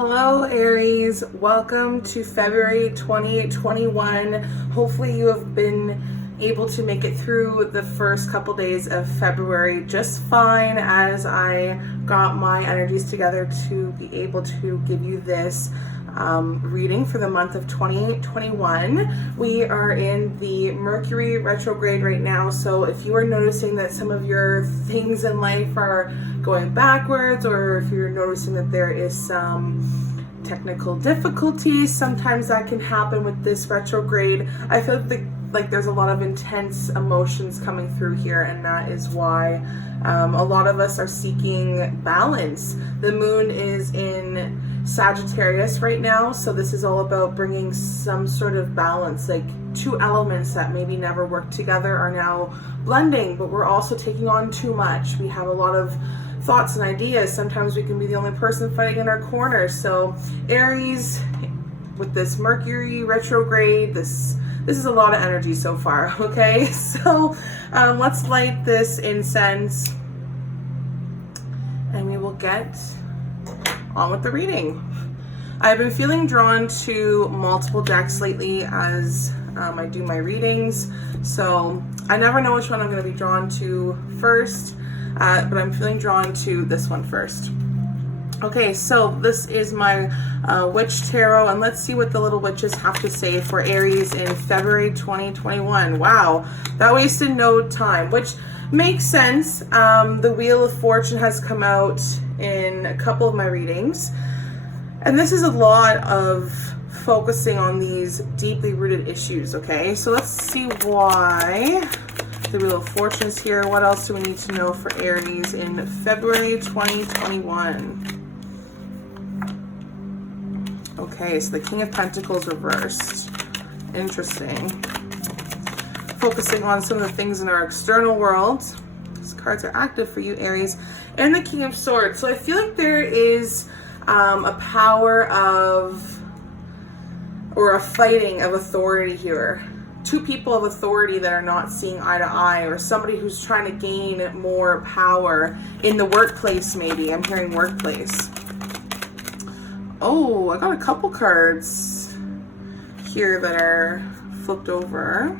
Hello Aries, welcome to February 2021. Hopefully you have been able to make it through the first couple days of February just fine, as I got my energies together to be able to give you this reading for the month of 2021. We are in the Mercury retrograde right now, so if you are noticing that some of your things in life are going backwards, or if you're noticing that there is some technical difficulties, sometimes that can happen with this retrograde. I feel like there's a lot of intense emotions coming through here, and that is why a lot of us are seeking balance. The moon is in Sagittarius right now, so this is all about bringing some sort of balance. Like two elements that maybe never worked together are now blending, but we're also taking on too much. We have a lot of thoughts and ideas. Sometimes we can be the only person fighting in our corner. So Aries, with this Mercury retrograde, this is a lot of energy so far. Okay, so let's light this incense and we will get on with the reading. I've been feeling drawn to multiple decks lately as I do my readings, so I never know which one I'm going to be drawn to first, but I'm feeling drawn to this one first. Okay, so this is my Witch Tarot, and let's see what the little witches have to say for Aries in February 2021. Wow, that wasted no time, which makes sense. The Wheel of Fortune has come out in a couple of my readings, and this is a lot of focusing on these deeply rooted issues. Okay, so let's see why the Wheel of Fortune is here. What else do we need to know for Aries in February 2021? Okay, so the King of Pentacles reversed. Interesting. Focusing on some of the things in our external world. These cards are active for you, Aries. And the King of Swords. So I feel like there is a power of, or a fighting of authority here. Two people of authority that are not seeing eye to eye, or somebody who's trying to gain more power in the workplace. Maybe I'm hearing workplace. Oh, I got a couple cards here that are flipped over.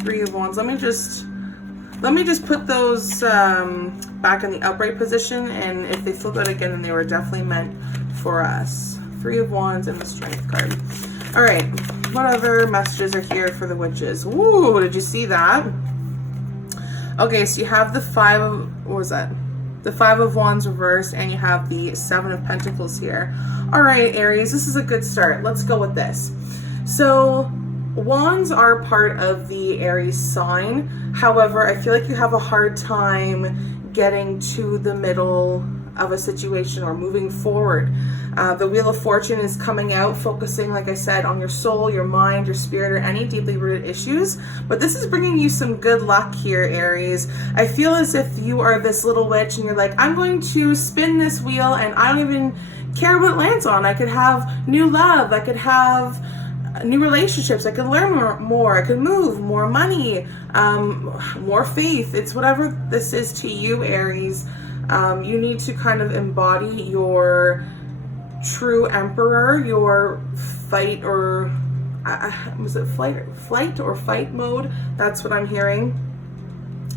Three of Wands. Let me just put those back in the upright position, and if they flip out again, then they were definitely meant for us. Three of Wands and the Strength card. All right, what other messages are here for the witches? Ooh, did you see that? Okay, so you have the what was that? The Five of Wands reversed, and you have the Seven of Pentacles here. All right, Aries, this is a good start. Let's go with this. So Wands are part of the Aries sign. However, I feel like you have a hard time getting to the middle of a situation or moving forward. The Wheel of Fortune is coming out, focusing, like I said, on your soul, your mind, your spirit, or any deeply rooted issues. But this is bringing you some good luck here, Aries. I feel as if you are this little witch and you're like, I'm going to spin this wheel and I don't even care what it lands on. I could have new love. I could have new relationships. I could learn more. I could move, more money, more faith. It's whatever this is to you, Aries. You need to kind of embody your true emperor, your fight, or was it flight or fight mode? That's what I'm hearing.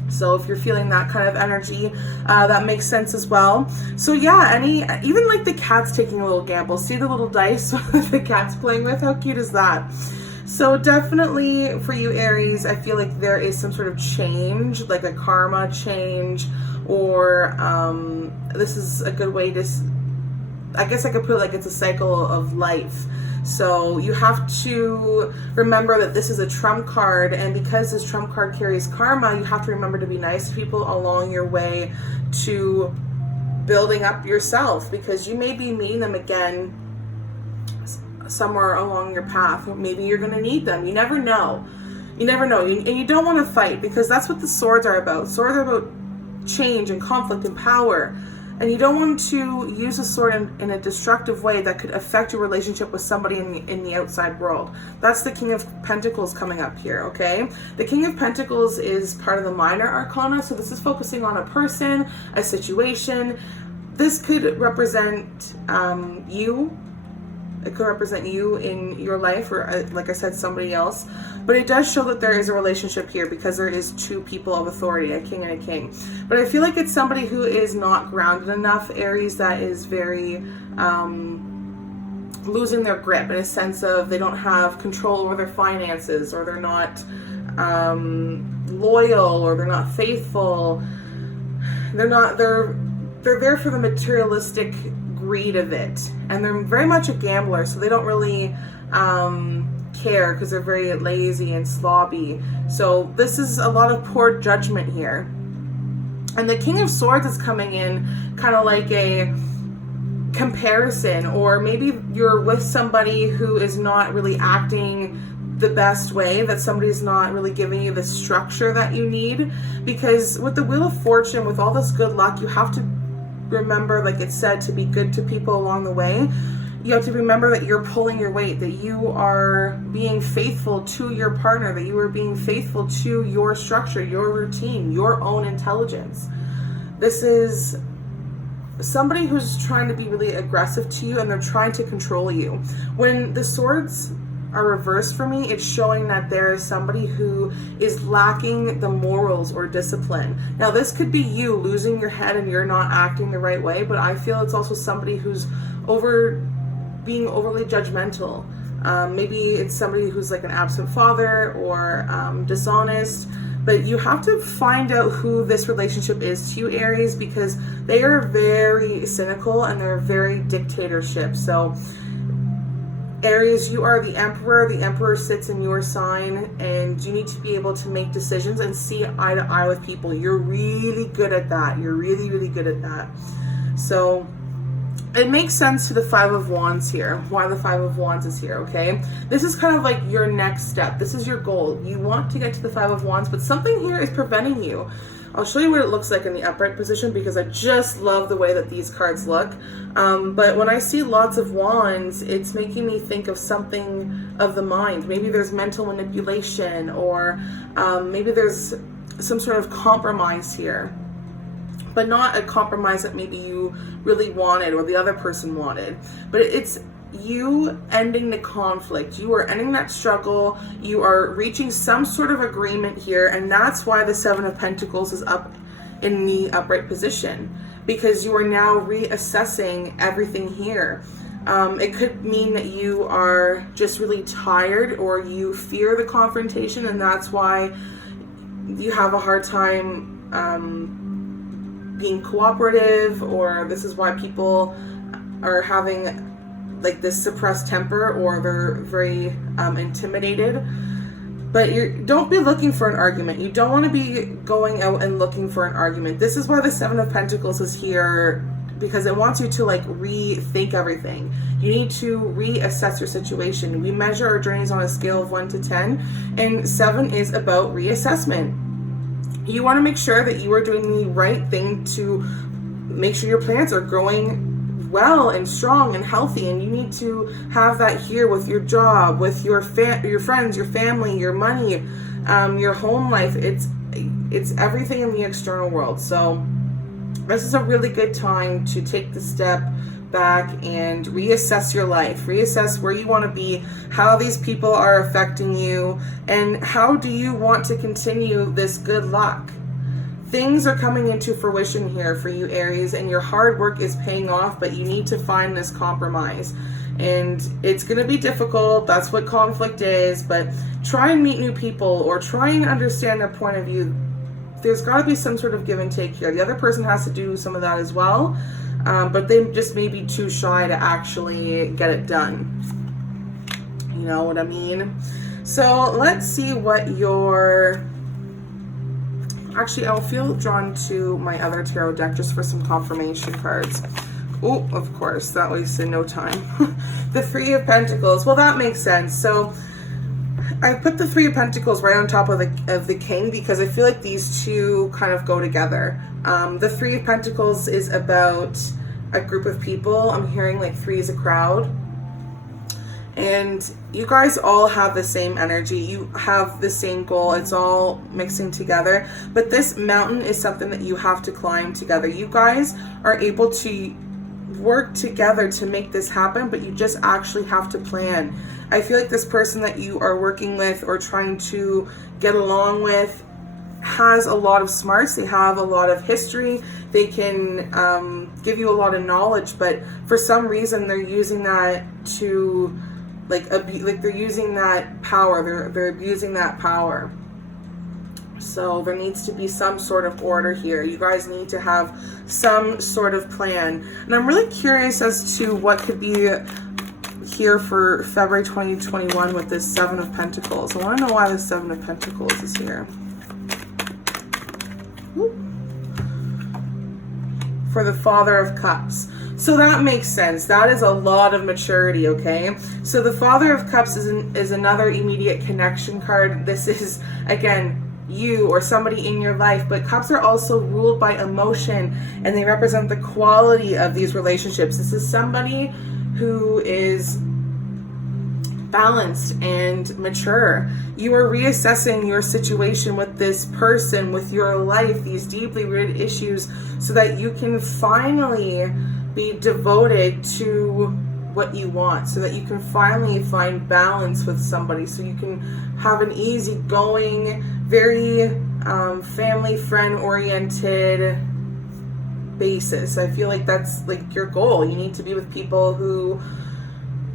So if you're feeling that kind of energy, that makes sense as well. So yeah, even like the cat's taking a little gamble. See the little dice the cat's playing with? How cute is that? So definitely for you, Aries, I feel like there is some sort of change, like a karma change, or this is a good way to, I guess I could put it like it's a cycle of life. So you have to remember that this is a trump card, and because this trump card carries karma, you have to remember to be nice to people along your way to building up yourself, because you may be meeting them again somewhere along your path. Maybe you're going to need them. You never know. You never know. And you don't want to fight, because that's what the swords are about. Swords are about change and conflict and power. And you don't want to use a sword in a destructive way that could affect your relationship with somebody in the outside world. That's the King of Pentacles coming up here, okay? The King of Pentacles is part of the minor arcana, so this is focusing on a person, a situation. this could represent you. It could represent you in your life, or like I said, somebody else. But it does show that there is a relationship here because there is two people of authority, a king and a king. But I feel like it's somebody who is not grounded enough, Aries, that is very losing their grip in a sense of they don't have control over their finances, or they're not loyal, or they're not faithful. They're there for the materialistic greed of it, and they're very much a gambler, so they don't really care because they're very lazy and slobby. So this is a lot of poor judgment here. And the King of Swords is coming in kind of like a comparison, or maybe you're with somebody who is not really acting the best way, that somebody's not really giving you the structure that you need. Because with the Wheel of Fortune, with all this good luck, you have to remember, like it said, to be good to people along the way. You have to remember that you're pulling your weight, that you are being faithful to your partner, that you are being faithful to your structure, your routine, your own intelligence. This is somebody who's trying to be really aggressive to you, and they're trying to control you. When the swords are reversed for me, it's showing that there is somebody who is lacking the morals or discipline. Now, this could be you losing your head and you're not acting the right way, but I feel it's also somebody who's being overly judgmental. Maybe it's somebody who's like an absent father or dishonest. But you have to find out who this relationship is to you, Aries, because they are very cynical and they're very dictatorship. So Aries, you are the Emperor. The Emperor sits in your sign, and you need to be able to make decisions and see eye to eye with people. You're really good at that. You're really, really good at that. So it makes sense to the Five of Wands here, why the Five of Wands is here, okay? This is kind of like your next step. This is your goal. You want to get to the Five of Wands, but something here is preventing you. I'll show you what it looks like in the upright position because I just love the way that these cards look. But when I see lots of wands, it's making me think of something of the mind. Maybe there's mental manipulation, or maybe there's some sort of compromise here. But not a compromise that maybe you really wanted or the other person wanted. But it's you ending the conflict. You are ending that struggle. You are reaching some sort of agreement here. And that's why the Seven of Pentacles is up in the upright position. Because you are now reassessing everything here. It could mean that you are just really tired, or you fear the confrontation, and that's why you have a hard time being cooperative, or this is why people are having like this suppressed temper, or they're very intimidated. But don't be looking for an argument. You don't want to be going out and looking for an argument. This is why the Seven of Pentacles is here, because it wants you to like rethink everything. You need to reassess your situation. We measure our journeys on a scale of 1 to 10, and 7 is about reassessment. You want to make sure that you are doing the right thing to make sure your plants are growing well and strong and healthy, and you need to have that here with your job, with your friends, your family, your money, your home life. It's everything in the external world. So this is a really good time to take the step back and reassess your life, reassess where you want to be, how these people are affecting you, and how do you want to continue this good luck. Things are coming into fruition here for you, Aries, and your hard work is paying off, but you need to find this compromise. And it's going to be difficult. That's what conflict is. But try and meet new people, or try and understand their point of view. There's got to be some sort of give and take here. The other person has to do some of that as well. But they just may be too shy to actually get it done. You know what I mean? So let's see what your... Actually, I'll feel drawn to my other tarot deck just for some confirmation cards. Oh, of course, that wasted no time. The Three of Pentacles. Well, that makes sense. So I put the Three of Pentacles right on top of the King because I feel like these two kind of go together. The Three of Pentacles is about a group of people. I'm hearing like three is a crowd. And you guys all have the same energy. You have the same goal. It's all mixing together. But this mountain is something that you have to climb together. You guys are able to work together to make this happen, but you just actually have to plan. I feel like this person that you are working with or trying to get along with has a lot of smarts. They have a lot of history. They can give you a lot of knowledge, but for some reason they're using that to they're using that power. They're abusing that power. So there needs to be some sort of order here. You guys need to have some sort of plan. And I'm really curious as to what could be here for February 2021 with this Seven of Pentacles. I want to know why the Seven of Pentacles is here. For the Father of Cups. So that makes sense. That is a lot of maturity, okay? So the Father of Cups is another immediate connection card. This is, again, you or somebody in your life, but cups are also ruled by emotion, and they represent the quality of these relationships. This is somebody who is balanced and mature. You are reassessing your situation with this person, with your life, these deeply rooted issues, so that you can finally be devoted to what you want, so that you can finally find balance with somebody, so you can have an easygoing, very family friend oriented basis. I feel like that's like your goal. You need to be with people who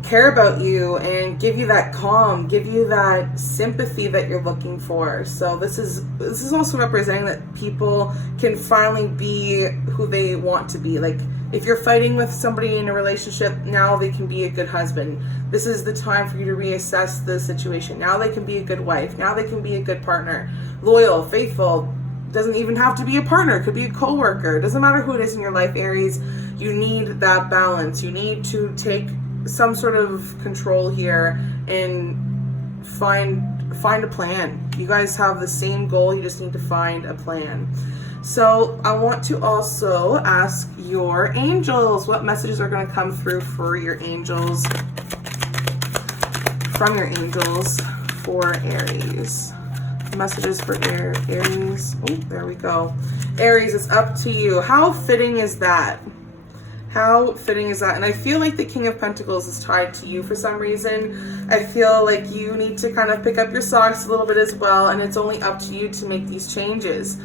care about you and give you that calm, give you that sympathy that you're looking for. So this is also representing that people can finally be who they want to be. Like if you're fighting with somebody in a relationship, now they can be a good husband. This is the time for you to reassess the situation. Now they can be a good wife. Now they can be a good partner. Loyal, faithful. Doesn't even have to be a partner. It could be a co-worker. It doesn't matter who it is in your life, Aries. You need that balance. You need to take some sort of control here and find a plan. You guys have the same goal. You just need to find a plan. So I want to also ask your angels what messages are going to come through for your angels, from your angels for Aries. Messages for Aries. Oh, there we go. Aries, it's up to you. How fitting is that? How fitting is that? And I feel like the King of Pentacles is tied to you for some reason. I feel like you need to kind of pick up your socks a little bit as well, and it's only up to you to make these changes.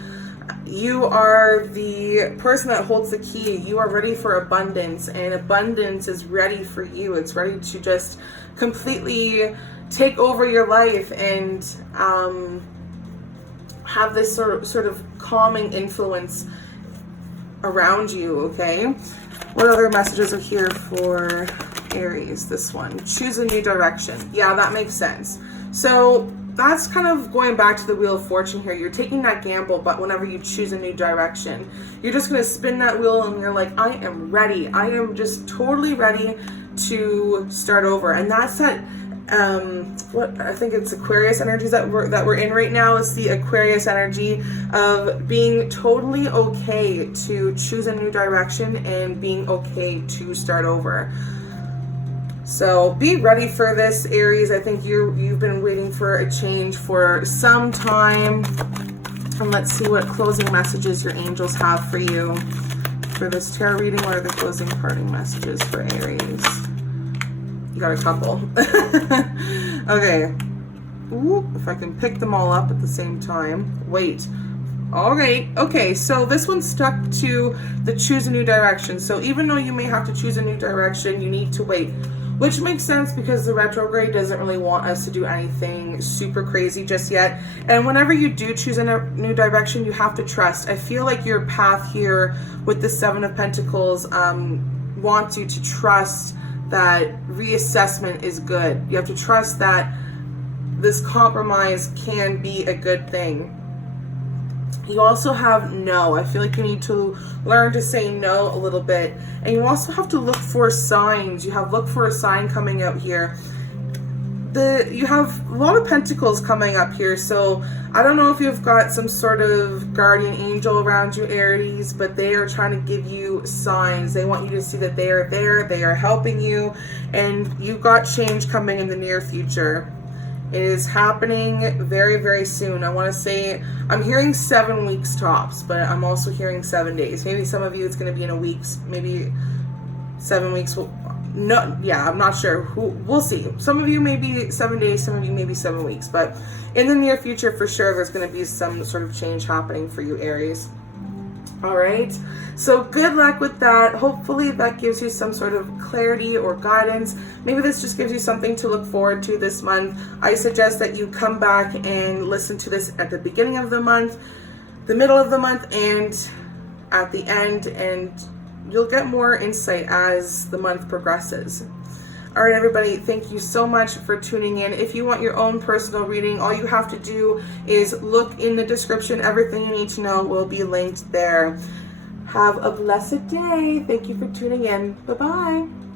You are the person that holds the key. You are ready for abundance, and abundance is ready for you. It's ready to just completely take over your life and have this sort of calming influence around you, okay? What other messages are here for Aries? This one. Choose a new direction. Yeah, that makes sense. So that's kind of going back to the Wheel of Fortune here. You're taking that gamble, but whenever you choose a new direction, you're just going to spin that wheel and you're like, I am ready. I am just totally ready to start over. And that's that, what I think it's Aquarius energies that we're in right now. Is the Aquarius energy of being totally okay to choose a new direction and being okay to start over. So be ready for this, Aries. I think you've been waiting for a change for some time. And let's see what closing messages your angels have for you for this tarot reading. What are the closing parting messages for Aries? You got a couple. Okay. Ooh, if I can pick them all up at the same time. Wait. All right. Okay, so this one's stuck to the choose a new direction. So even though you may have to choose a new direction, you need to wait. Which makes sense because the retrograde doesn't really want us to do anything super crazy just yet. And whenever you do choose a new direction, you have to trust. I feel like your path here with the Seven of Pentacles wants you to trust that reassessment is good. You have to trust that this compromise can be a good thing. You also have no. I feel like you need to learn to say no a little bit. And you also have to look for signs. You have look for a sign coming out here. you have a lot of pentacles coming up here, so I don't know if you've got some sort of guardian angel around you, Aries, but they are trying to give you signs. They want you to see that they are there, they are helping you, and you've got change coming in the near future. It is happening very, very soon. I want to say, I'm hearing 7 weeks tops, but I'm also hearing 7 days. Maybe some of you it's going to be in a week, maybe 7 weeks. No, yeah, I'm not sure. We'll see. Some of you maybe 7 days, some of you maybe 7 weeks, but in the near future, for sure, there's going to be some sort of change happening for you, Aries. All right, so good luck with that. Hopefully that gives you some sort of clarity or guidance. Maybe this just gives you something to look forward to this month. I suggest that you come back and listen to this at the beginning of the month, the middle of the month, and at the end, and you'll get more insight as the month progresses. All right, everybody, thank you so much for tuning in. If you want your own personal reading, all you have to do is look in the description. Everything you need to know will be linked there. Have a blessed day. Thank you for tuning in. Bye-bye.